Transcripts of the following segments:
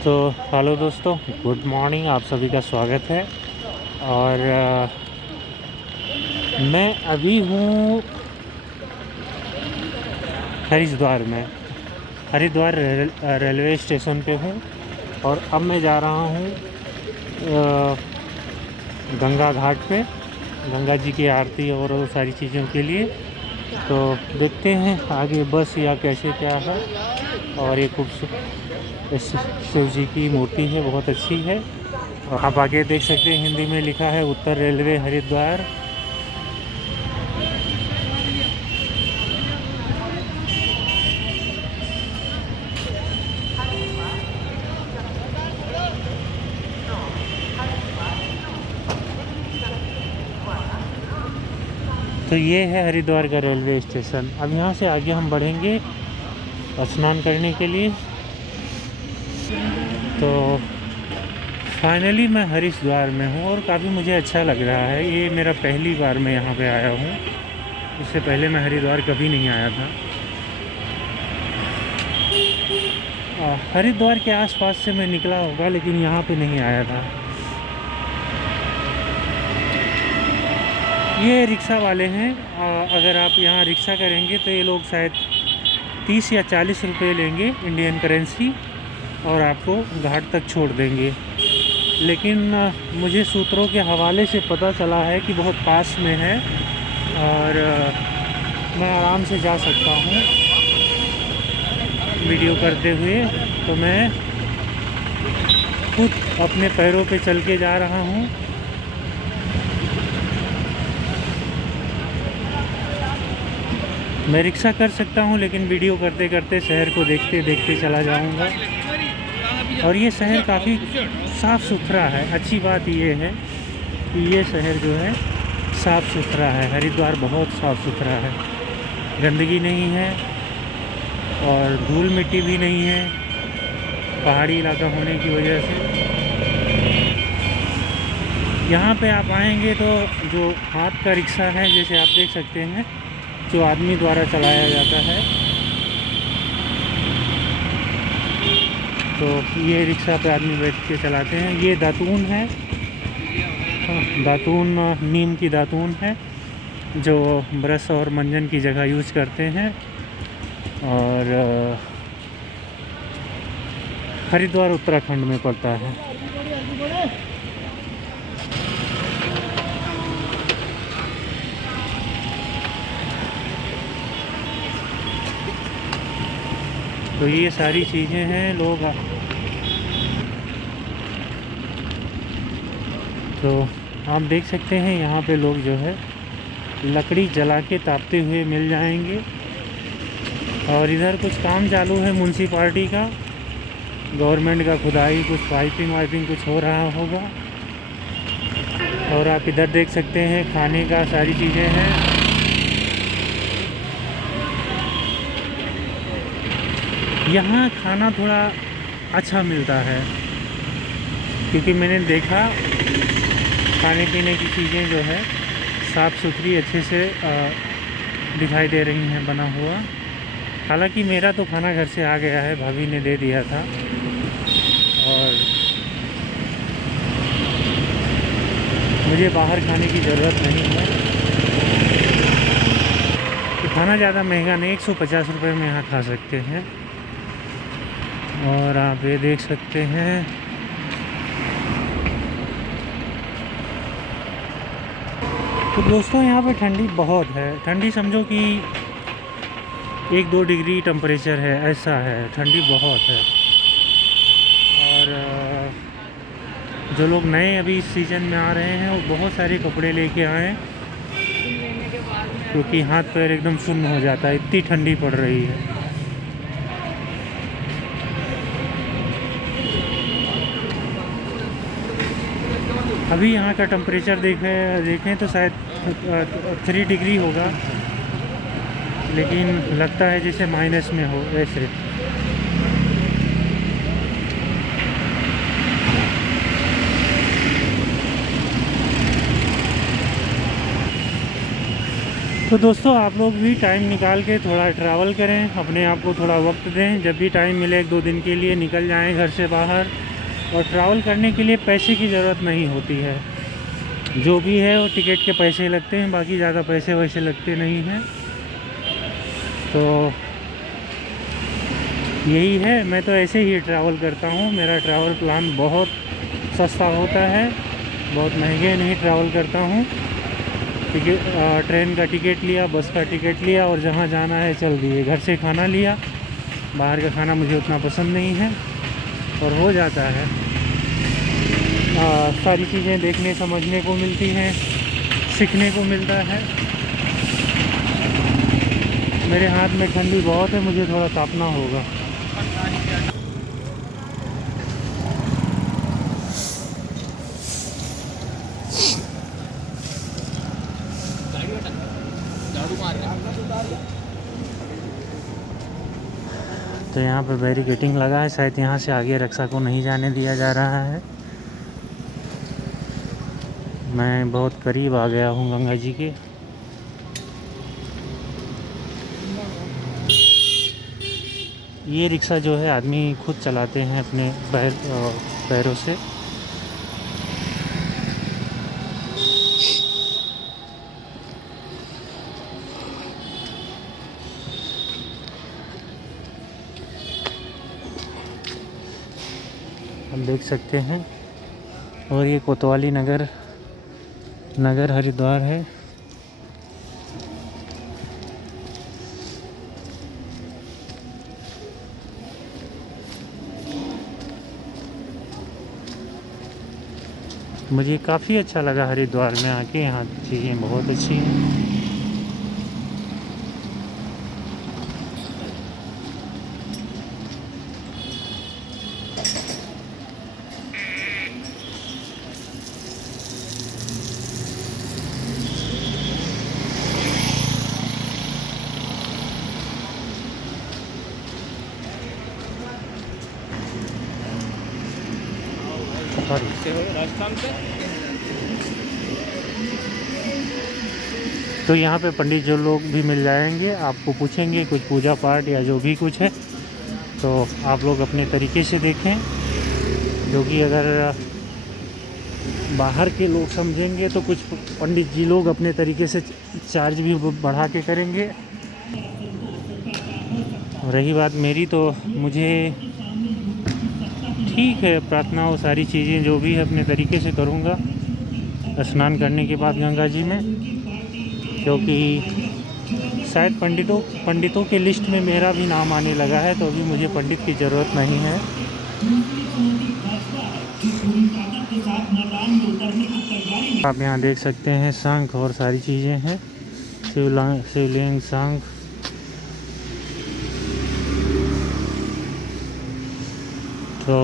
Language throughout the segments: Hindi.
तो हेलो दोस्तों, गुड मॉर्निंग। आप सभी का स्वागत है। और मैं अभी हूँ हरिद्वार में। हरिद्वार रेलवे स्टेशन पे हूँ। और अब मैं जा रहा हूँ गंगा घाट पे, गंगा जी की आरती और वो सारी चीज़ों के लिए। तो देखते हैं आगे बस या कैसे क्या है। और ये खूबसूरत शिव जी की मूर्ति है, बहुत अच्छी है। और आप आगे देख सकते हैं, हिंदी में लिखा है उत्तर रेलवे हरिद्वार। तो ये है हरिद्वार का रेलवे स्टेशन। अब यहाँ से आगे हम बढ़ेंगे स्नान करने के लिए। तो फाइनली मैं हरिद्वार में हूँ और काफ़ी मुझे अच्छा लग रहा है। ये मेरा पहली बार मैं यहाँ पे आया हूँ। इससे पहले मैं हरिद्वार कभी नहीं आया था। हरिद्वार के आसपास से मैं निकला होगा, लेकिन यहाँ पे नहीं आया था। ये रिक्शा वाले हैं। अगर आप यहाँ रिक्शा करेंगे तो ये लोग शायद 30 या 40 रुपये लेंगे इंडियन करेंसी, और आपको घाट तक छोड़ देंगे। लेकिन मुझे सूत्रों के हवाले से पता चला है कि बहुत पास में है और मैं आराम से जा सकता हूँ वीडियो करते हुए। तो मैं खुद अपने पैरों पे चल के जा रहा हूँ। मैं रिक्शा कर सकता हूँ, लेकिन वीडियो करते करते शहर को देखते देखते चला जाऊँगा। और ये शहर काफ़ी साफ़ सुथरा है। अच्छी बात ये है कि ये शहर जो है साफ़ सुथरा है। हरिद्वार बहुत साफ़ सुथरा है, गंदगी नहीं है और धूल मिट्टी भी नहीं है, पहाड़ी इलाका होने की वजह से। यहाँ पे आप आएंगे तो जो हाथ का रिक्शा है, जैसे आप देख सकते हैं, जो आदमी द्वारा चलाया जाता है, तो ये रिक्शा पे आदमी बैठ के चलाते हैं। ये दातून है, दातून नीम की दातून है, जो ब्रश और मंजन की जगह यूज़ करते हैं। और हरिद्वार उत्तराखंड में पड़ता है। तो ये सारी चीज़ें हैं। लोग तो आप देख सकते हैं यहाँ पे लोग जो है लकड़ी जला के तापते हुए मिल जाएंगे। और इधर कुछ काम चालू है म्यूनसिपाल्टी का, गवर्नमेंट का, खुदाई, कुछ पाइपिंग वाइपिंग कुछ हो रहा होगा। और आप इधर देख सकते हैं खाने का सारी चीज़ें हैं। यहाँ खाना थोड़ा अच्छा मिलता है, क्योंकि मैंने देखा खाने पीने की चीज़ें जो है साफ़ सुथरी अच्छे से दिखाई दे रही हैं बना हुआ। हालांकि मेरा तो खाना घर से आ गया है, भाभी ने दे दिया था। और मुझे बाहर खाने की ज़रूरत नहीं है। तो खाना ज़्यादा महंगा नहीं, 150 रुपये में यहाँ खा सकते हैं। और आप ये देख सकते हैं तो दोस्तों, यहाँ पे ठंडी बहुत है। ठंडी समझो कि 1-2 डिग्री टेम्परेचर है, ऐसा है, ठंडी बहुत है। और जो लोग नए अभी इस सीज़न में आ रहे हैं वो बहुत सारे कपड़े लेके आएँ, क्योंकि हाथ पैर एकदम सुन्न हो जाता है, इतनी ठंडी पड़ रही है। अभी यहाँ का टेम्परेचर देखें तो शायद 3 डिग्री होगा, लेकिन लगता है जैसे माइनस में हो ऐसे। तो दोस्तों आप लोग भी टाइम निकाल के थोड़ा ट्रैवल करें, अपने आप को थोड़ा वक्त दें। जब भी टाइम मिले 1-2 दिन के लिए निकल जाएं घर से बाहर। और ट्रैवल करने के लिए पैसे की ज़रूरत नहीं होती है, जो भी है वो टिकट के पैसे लगते हैं, बाकी ज़्यादा पैसे वैसे लगते नहीं हैं। तो यही है, मैं तो ऐसे ही ट्रैवल करता हूँ। मेरा ट्रैवल प्लान बहुत सस्ता होता है, बहुत महंगे नहीं ट्रैवल करता हूँ। ट्रेन का टिकट लिया, बस का टिकट लिया और जहाँ जाना है चल दिए। घर से खाना लिया, बाहर का खाना मुझे उतना पसंद नहीं है, और हो जाता है। सारी चीज़ें देखने समझने को मिलती हैं, सीखने को मिलता है। मेरे हाथ में ठंडी बहुत है, मुझे थोड़ा तापना होगा। तो यहाँ पे बैरिकेडिंग लगा है, शायद यहाँ से आगे रक्षा को नहीं जाने दिया जा रहा है। मैं बहुत करीब आ गया हूँ गंगा जी के। ये रिक्शा जो है आदमी खुद चलाते हैं अपने पैरों से। हम देख सकते हैं। और ये कोतवाली नगर हरिद्वार है। मुझे काफ़ी अच्छा लगा हरिद्वार में आके, यहाँ चीज़ें बहुत अच्छी हैं। राजस्थान से तो यहाँ पे पंडित जो लोग भी मिल जाएंगे, आपको पूछेंगे कुछ पूजा पाठ या जो भी कुछ है, तो आप लोग अपने तरीके से देखें। जो कि अगर बाहर के लोग समझेंगे तो कुछ पंडित जी लोग अपने तरीके से चार्ज भी बढ़ा के करेंगे। रही बात मेरी, तो मुझे ठीक है, प्रार्थना और सारी चीज़ें जो भी है अपने तरीके से करूँगा स्नान करने के बाद गंगा जी में। क्योंकि शायद पंडितों के लिस्ट में मेरा भी नाम आने लगा है, तो अभी मुझे पंडित की ज़रूरत नहीं है। आप यहाँ देख सकते हैं शंख और सारी चीज़ें हैं, शिवलिंग, शंख। तो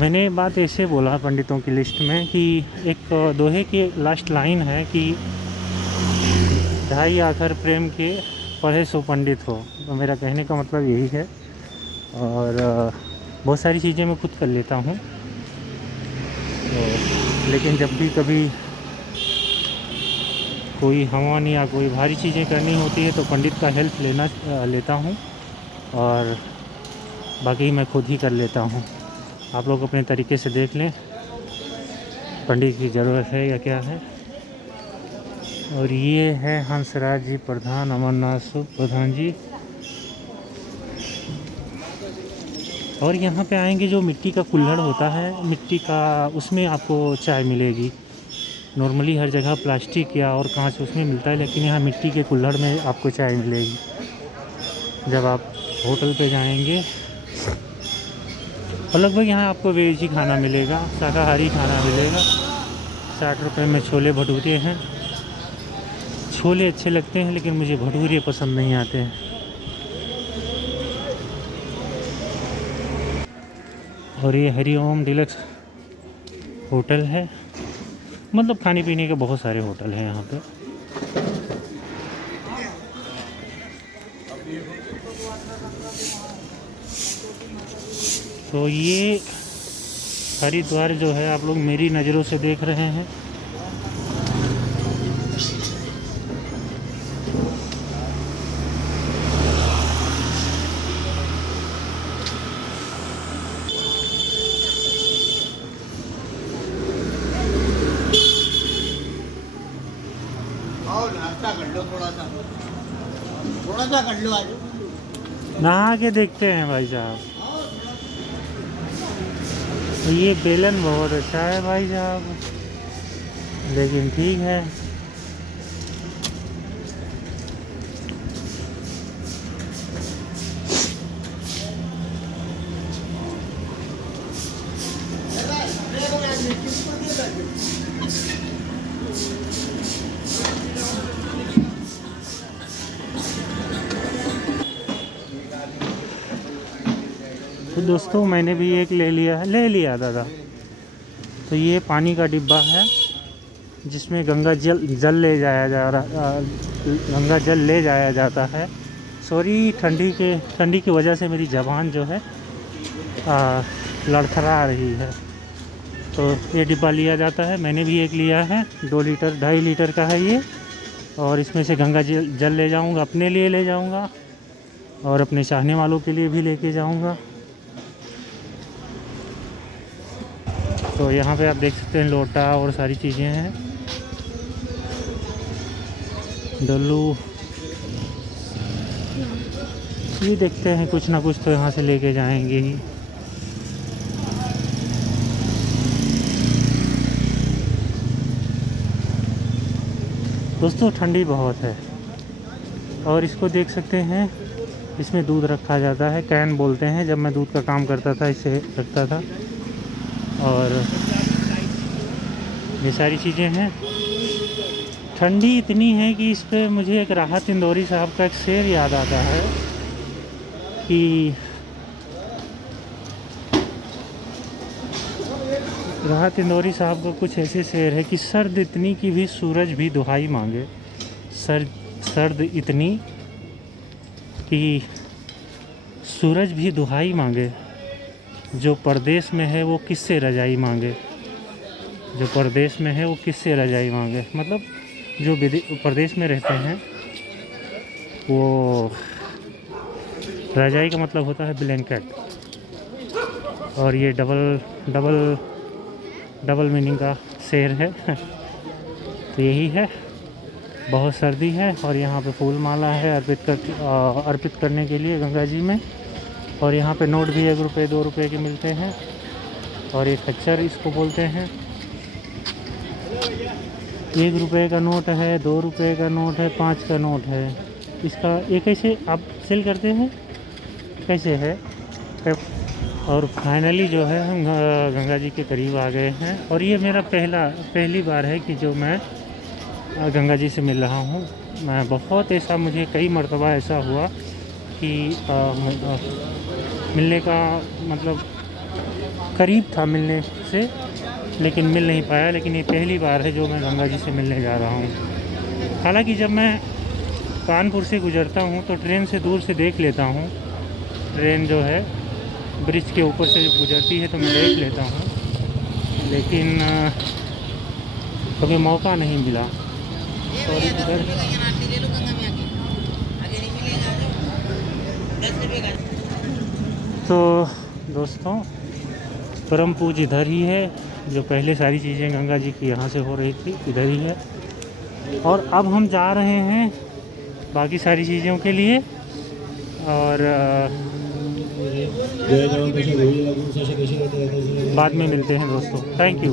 मैंने बात ऐसे बोला पंडितों की लिस्ट में कि एक दोहे की लास्ट लाइन है कि ढाई आखर प्रेम के पढ़े सो पंडित हो। तो मेरा कहने का मतलब यही है। और बहुत सारी चीज़ें मैं खुद कर लेता हूँ, तो लेकिन जब भी कभी कोई हवन या कोई भारी चीज़ें करनी होती है तो पंडित का हेल्प लेता हूँ, और बाकी मैं खुद ही कर लेता हूँ। आप लोग अपने तरीके से देख लें पंडित की ज़रूरत है या क्या है। और ये है हंसराज जी प्रधान, अमरनाथ प्रधान जी। और यहाँ पे आएंगे जो मिट्टी का कुल्हड़ होता है, मिट्टी का, उसमें आपको चाय मिलेगी। नॉर्मली हर जगह प्लास्टिक या और कांच उसमें मिलता है, लेकिन यहाँ मिट्टी के कुल्हड़ में आपको चाय मिलेगी। जब आप होटल पे जाएंगे, और लगभग यहाँ आपको वेज ही खाना मिलेगा, शाकाहारी खाना मिलेगा। 60 रुपये में छोले भटूरे हैं। छोले अच्छे लगते हैं, लेकिन मुझे भटूरे पसंद नहीं आते हैं। और ये हरिओम डिलक्स होटल है, मतलब खाने पीने के बहुत सारे होटल हैं यहाँ पे। तो ये हरिद्वार जो है आप लोग मेरी नज़रों से देख रहे हैं। थोड़ा सा कर लो आज। नहा के देखते हैं भाई साहब। ये बेलन बहुत अच्छा है भाई साहब, लेकिन ठीक है। तो दोस्तों मैंने भी एक ले लिया दादा। तो ये पानी का डिब्बा है जिसमें गंगा जल ले जाया जा रहा, गंगा जल ले जाया जाता है। सॉरी, ठंडी की वजह से मेरी ज़बान जो है लड़खड़ा रही है। तो ये डिब्बा लिया जाता है, मैंने भी एक लिया है। 2 लीटर 2.5 लीटर का है ये। और इसमें से गंगा जल ले जाऊंगा, अपने लिए ले जाऊंगा और अपने चाहने वालों के लिए भी लेके जाऊंगा। तो यहाँ पे आप देख सकते हैं लोटा और सारी चीज़ें हैं, डल्लू। ये देखते हैं, कुछ ना कुछ तो यहाँ से लेके जाएंगे ही। दोस्तों ठंडी बहुत है। और इसको देख सकते हैं, इसमें दूध रखा जाता है, कैन बोलते हैं। जब मैं दूध का काम करता था इसे रखता था। और ये सारी चीज़ें हैं। ठंडी इतनी है कि इस पे मुझे एक राहत इंदौरी साहब का एक शेर याद आता है कि राहत इंदौरी साहब का कुछ ऐसे शेर है कि सर्द इतनी कि भी सूरज भी दुहाई मांगे। सर्द इतनी कि सूरज भी दुहाई मांगे, जो परदेश में है वो किससे रजाई मांगे। जो परदेश में है वो किससे रजाई मांगे, मतलब जो परदेश में रहते हैं वो, रजाई का मतलब होता है ब्लैंकेट। और ये डबल मीनिंग का शेर है। तो यही है, बहुत सर्दी है। और यहाँ पे फूल माला है अर्पित करने के लिए गंगा जी में। और यहाँ पे नोट भी 1 रुपये 2 रुपये के मिलते हैं। और ये खच्चर इसको बोलते हैं। 1 रुपये का नोट है, 2 रुपये का नोट है, 5 का नोट है। इसका ये कैसे आप सेल करते हैं, कैसे है। और फाइनली जो है हम गंगा जी के करीब आ गए हैं। और ये मेरा पहली बार है कि जो मैं गंगा जी से मिल रहा हूँ। मैं बहुत ऐसा, मुझे कई मर्तबा ऐसा हुआ कि मिलने का मतलब करीब था मिलने से, लेकिन मिल नहीं पाया। लेकिन ये पहली बार है जो मैं गंगा जी से मिलने जा रहा हूँ। हालांकि जब मैं कानपुर से गुजरता हूँ तो ट्रेन से दूर से देख लेता हूँ। ट्रेन जो है ब्रिज के ऊपर से जब गुजरती है तो मैं देख लेता हूँ, लेकिन कभी मौका नहीं मिला। और इधर तो दोस्तों परम पूज इधर ही है। जो पहले सारी चीज़ें गंगा जी की यहाँ से हो रही थी, इधर ही है। और अब हम जा रहे हैं बाकी सारी चीज़ों के लिए। और बाद में मिलते हैं दोस्तों। Thank you.